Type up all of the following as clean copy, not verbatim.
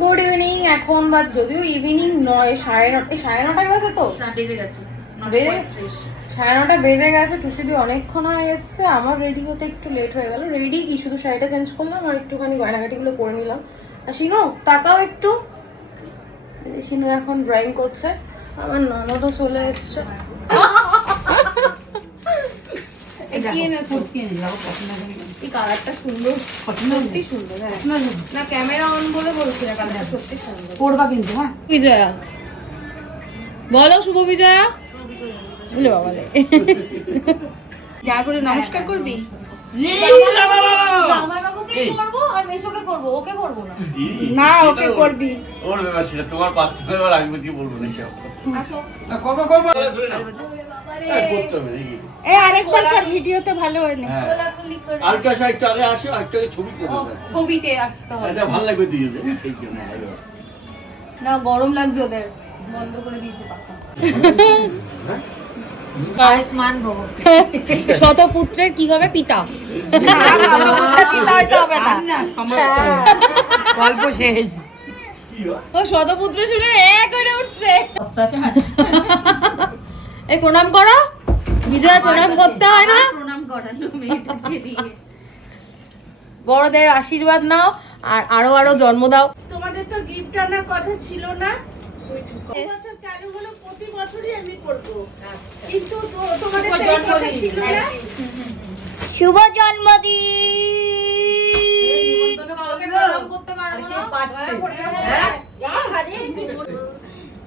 Good evening. এখন বাজ যদিও ইভিনিং 9, 9:30 বাজে তো বেজে গেছে 9:30 বেজে গেছে। টুসিদি অনেকক্ষণ হয়ে এসছে। আমার রেডি হতে একটু লেট হয়ে গেল। রেডি কি, শুধু শাড়িটা চেঞ্জ করলাম আর একটুখানি গয়নাগাটিগুলো পরে নিলাম। আর শিনু তাকাও একটু। শিনু এখন ড্রয়িং করছে। আমার ননদও চলে এসছে। কালারটা সুন্দর, সত্যি সুন্দর। না ক্যামেরা অন বলে বলছি না, কালারটা সত্যি সুন্দর। পড়বা কিন্তু। হ্যাঁ বিজয়া বলো, শুভ বিজয়া বলে বাবালে যা করে নমস্কার করবি। জামাইবাবুকে করবো আর মেশোকে করবো, ওকে করবো না। না ওকে করবি। ওর ব্যাপার সেটা, তোমার পার্সোনাল ব্যাপার, আমি কিছু বলবো না। আসো করবো করবো ধরে নাও। করতে হবে নাকি? এই আরেকবার কর, ভিডিওতে ভালো হয় না। আর কাছে একটা আগে আসো, একটা ছবি করে দাও। ছবিতে আসতে হবে। এটা ভালো লাগবে দুইজনে, সেই জন্য। না গরম লাগছে ওদের, বন্ধ করে দিয়েছে পাখা। শতপুত্রের কি হবে পিতা? গল্প শেষ। ও শতপুত্র শুনে এক করে উঠছে। এই প্রণাম করো, বিজয়ের প্রণাম করতে হয় না? প্রণাম করানো মেয়েটাকে দিয়ে। বড়দের আশীর্বাদ নাও আর আরো আরো জন্ম দাও। তোমাদের তো গিফট আনার কথা ছিল না? এই বছর চালু হলো, প্রতি বছরই আমি করব, কিন্তু তোমাদের তো এই কথা ছিল না। শুভ জন্মদিন। করতে পারবো না, আরে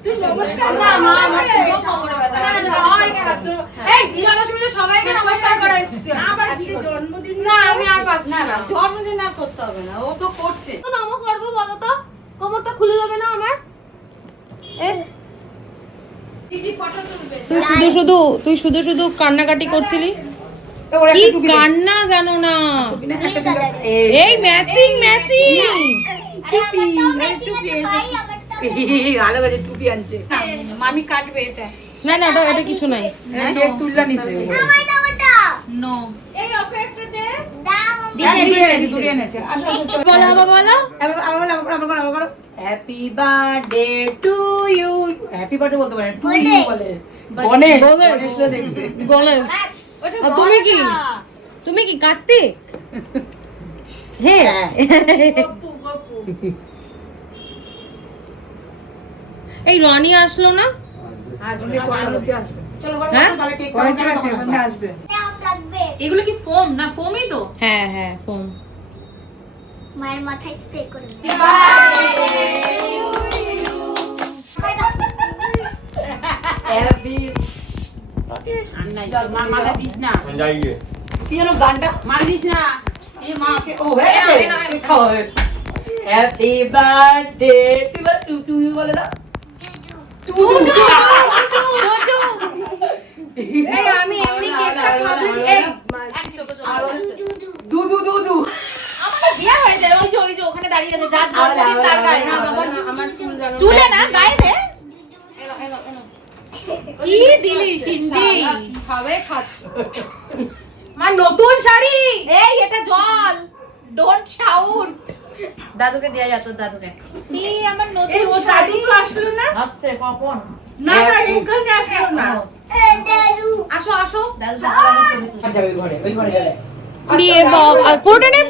তুই নমস্কার না মা, আমার খুব কোমরে ব্যথা। সবাইকে হাত জোড়ো। এই বিজয়ার সুবিধা সবাইকে নমস্কার করা হচ্ছে। আবার কি জন্মদিন? না আমি আর পাচ্ছি না। জন্মদিন আর করতে হবে না, ও তো করছে। তো নম করবো বলো তো, কোমরটা খুলে যাবে না আমার? তুই শুধু শুধু কান্নাকাটি করছিলি। কি কান্না জানো না? এই ম্যাচিং ম্যাচিং। ভালো করে টুপি আনছে। মামি কাটবে এটা। না না এটা কিছু নাই। কেক তুললা নিছে। নো। এই ওকে একটা দে। তুলে এনেছে। আসো আসো। বলো বাবা বলো। আবার happy birthday to you. Happy birthday বলতে পারে, টু ইউ বলে। গণেশ দেখছে। গণেশ। আর তুমি কি কার্তিক? হ্যাঁ। গপু গপু। এই রনি আসলো না? আজকে কোন লোকে আসবে? চলো ঘরে হ্যাঁ? তাহলে কেক কাটতে আসবে। এগুলো কি ফোম না? ফোমই তো। হ্যাঁ হ্যাঁ ফোন। মায়ের মাথায় স্প্রে করে হ্যাপি মালা দিস না। যাই গিয়ে। কি যেন গানটা মাল দিস না। এই মাকে ও happy birthday to to you বলে দাও। টু এই আমি এমনি কেকটা খাবো। এই দু দু দু দু আমাকে বিয়ে হয়ে যায়। ওই যে ওখানে দাঁড়িয়ে আছে, যার জন্মদিন তার গায়ে না বাবা না, আমার চুল জানো না। চুলে না গায়ে দে। কি দিলি সিন্ধি? খাবে খাচ্ছ। মা নতুন শাড়ি। এই এটা জল, ডোন্ট শাউট। দাদুকে দেয়া যা, তোর দাদুকে। এই আমার এই নতুন ও দাদু তো আসলো না? আসছে কখন? না না এখানে আসলো না। আসো আসো। যাবে ওই ঘরে যাবে। কুড়িয়ে বাবা পড়ে নে।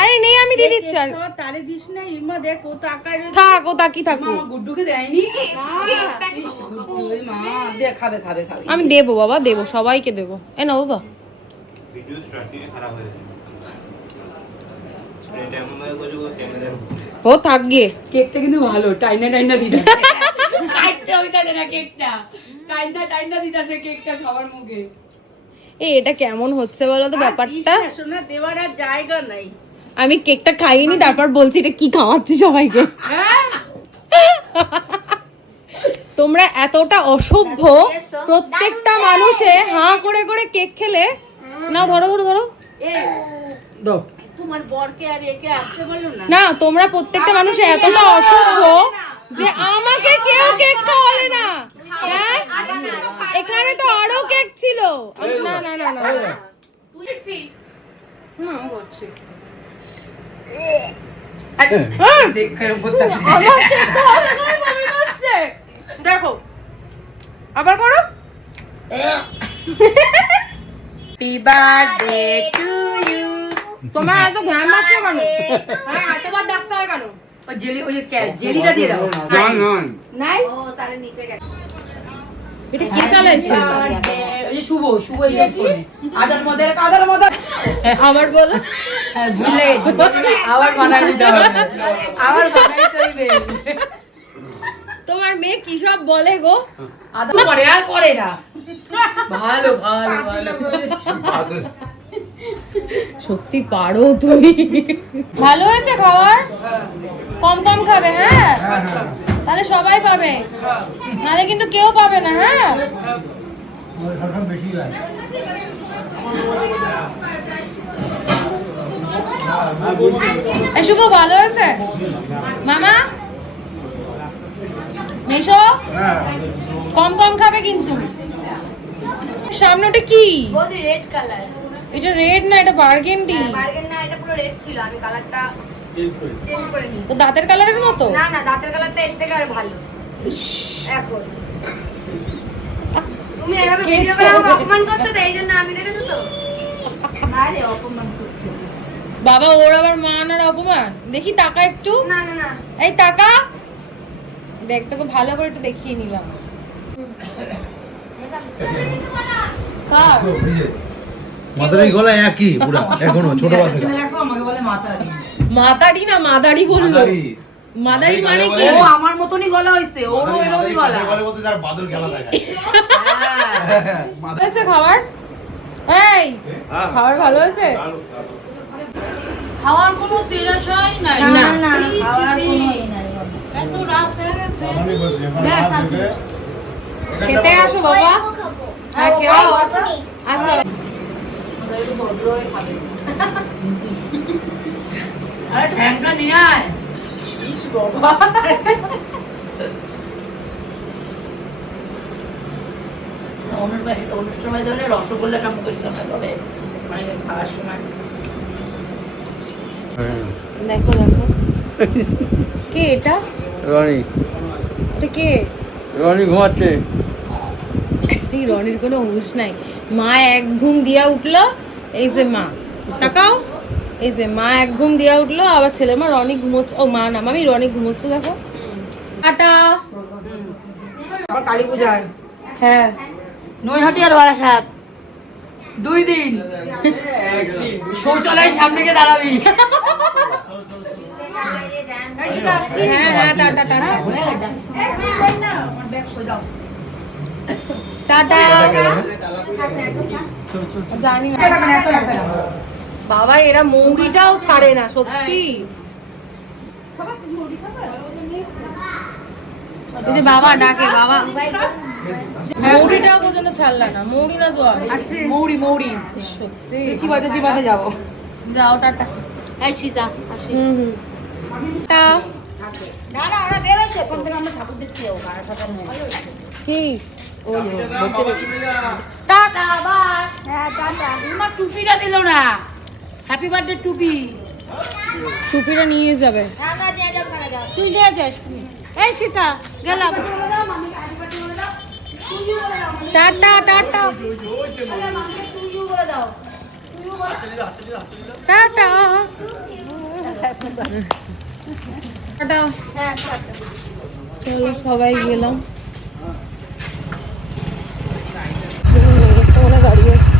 আরে নেই, আমি দিয়ে দিচ্ছি। আর তো তারে দিস না, ইমা দেখ ও তাকায় রয়েছে। থাক, ও তাকি থাকো। মামা গুড্ডুকে দেয়নি। ইস, গুড্ডু, ওই মা দে, খাবে। আমি দেবো বাবা, দেবো, সবাইকে দেবো। এ না বাবা। ভিডিও স্টার্টিং খারাপ হয়ে গেছে। এটা এমন ভাবে করে ও ক্যামেরা ও থাক গিয়ে। কেকটা কিন্তু ভালো, টাইনা দিদাছে। কাটতে হইতাছে না কেকটা। টাইনা দিদাছে কেকটা সবার মুখে। এই এটা কেমন হচ্ছে বলো তো ব্যাপারটা? শোনা দেওয়ার আর জায়গা নাই। আমি কেকটা খাইনি, তারপর বলছি এটা কি খাওয়াচ্ছি সবাইকে। তোমরা এতটা অসভ্য, প্রত্যেকটা মানুষে হাঁ করে করে কেক খেলে না। ধরো দাও। তোমার বরকে আর একে আসতে বলো না। না, তোমরা প্রত্যেকটা মানুষে এতটা অসভ্য যে আমাকে কেউ কেক খাওয়ালে না। হ্যাঁ, এখানে তো আরো কেক ছিল। না না না না, তুই করছি। দেখে করতে আমার কেক খাওয়া দেখে বমি পাচ্ছে। দেখো আবার করো। Happy birthday to you. তোমার এত ঘ্যাম মারছো কেন? হ্যাঁ এতবার ডাকতে হয় কেন? ওই জেলি, ওই যে জেলিটা দিয়ে দাও। নাই এটা কে চালাইছে? ওই যে শুভ এইসব করে। আদার মধ্যে আবার বলো। ভুলে গেছি। আবার বানাই দিতে হবে। আবার বানাই করবে। তোমার মেয়ে কি সব বলে গো? আদা করে আর করে না। ভালো ভালো ভালো। সত্যি পারো তুমি। ভালো হয়েছে খাবার? কম কম খাবে, হ্যাঁ? তাহলে সবাই পাবে, নাহলে কিন্তু কেউ পাবে না। হ্যাঁ এই শুভ ভালো হয়েছে? মামা মেশো কম কম খাবে কিন্তু। সামনেটা কি? বৌদি রেড কালার। এটা রেড না, এটা বার্গেন্ডি। বার্গেন না, এটা পুরো রেড ছিল, আমি কালারটা চেঞ্জ করে নিই। তো দাঁতের কালারের মতো। না না, দাঁতের কালারটা এর থেকে আর ভালো এখন। তুমি এভাবে ভিডিও করে আমাকে অপমান করছো তো, এই জন্য আমি দেখেছো তো। আরে অপমান করছে। বাবা ওর আবার মান আর অপমান। দেখি টাকা একটু। না না না, এই টাকা দেখ, তোকে ভালো করে একটু দেখিয়ে নিলাম। কার? মাথার গলা একই পুরা এখনো ছোট বাচ্চা ছেলে দেখো আমাকে বলে মাতারি। মাতারি না মাদারি বললো। মাদারি মানে কি? ও আমার মতনই গলা হইছে, ওরও এরকমই গলা। বলে বলতে তার বাদর খেলা দেখায় হয়েছে খাবার? এই খাবার ভালো হয়েছে? খাওয়ার কোনো তেরাশাই নাই। না, না। খাওয়ার কোনো ই নাই। এত রাত হয়ে গেছে। খেতে আসো বাবা। হ্যাঁ খেও। আচ্ছা একটু ভদ্র হয়ে খাবে। আরে ঠ্যাংটা নিয়ে আয়। ইস বাবা। অনুষ্ঠান বাড়িতে হলে রসগোল্লাটা মুখের সামনে ধরে মানে খাওয়ার সময়। দেখো দেখো কে এটা? রনি এটা কে? রনি ঘুমাচ্ছে। এই রনির কোনো হুঁশ নাই। মা এক ঘুম দিয়া উঠলো, এই যে মা তাকাও, এই যে মা এক ঘুম দিয়া উঠলো, আবার ছেলে মা রনি ঘুমোচ্ছে। ও মা না, মামি রনি ঘুমোচ্ছে দেখো। টাটা। আবার কালী পূজায় হ্যাঁ নৈহাটি আর বারাসাত 2 দিন শৌচালয়ের সামনে গিয়ে দাঁড়াবি। হ্যাঁ হ্যাঁ টাটা টাটা টাটা। জানি না বাবা, এরা মৌরিটাও ছাড়ে না সত্যি। এই যে বাবা ডাকে, বাবা মৌরিটাও পর্যন্ত ছাড়লা না। মৌরি না জোয়ার? মৌরি মৌরি সত্যি চিবাতে যাবো। যাও টাটা। এই সীতা হুম হুম টা। না না ওরা বেরোচ্ছে, কোন থেকে আমরা ঠাকুর দেখতে যাবো। কি ওই বলছে টাটা বাই। হ্যাঁ টাটা। তোমার টুপিটা দিল না, হ্যাপি বার্থডে টুপি। টুপিটা নিয়ে যাবে। আমরা দিয়ে যাবো, না যাও। তুই নিয়ে যাস। এই সীতা গেলাম। Tata tata tata tata. চলো সবাই গেলাম। গাড়ি আছে।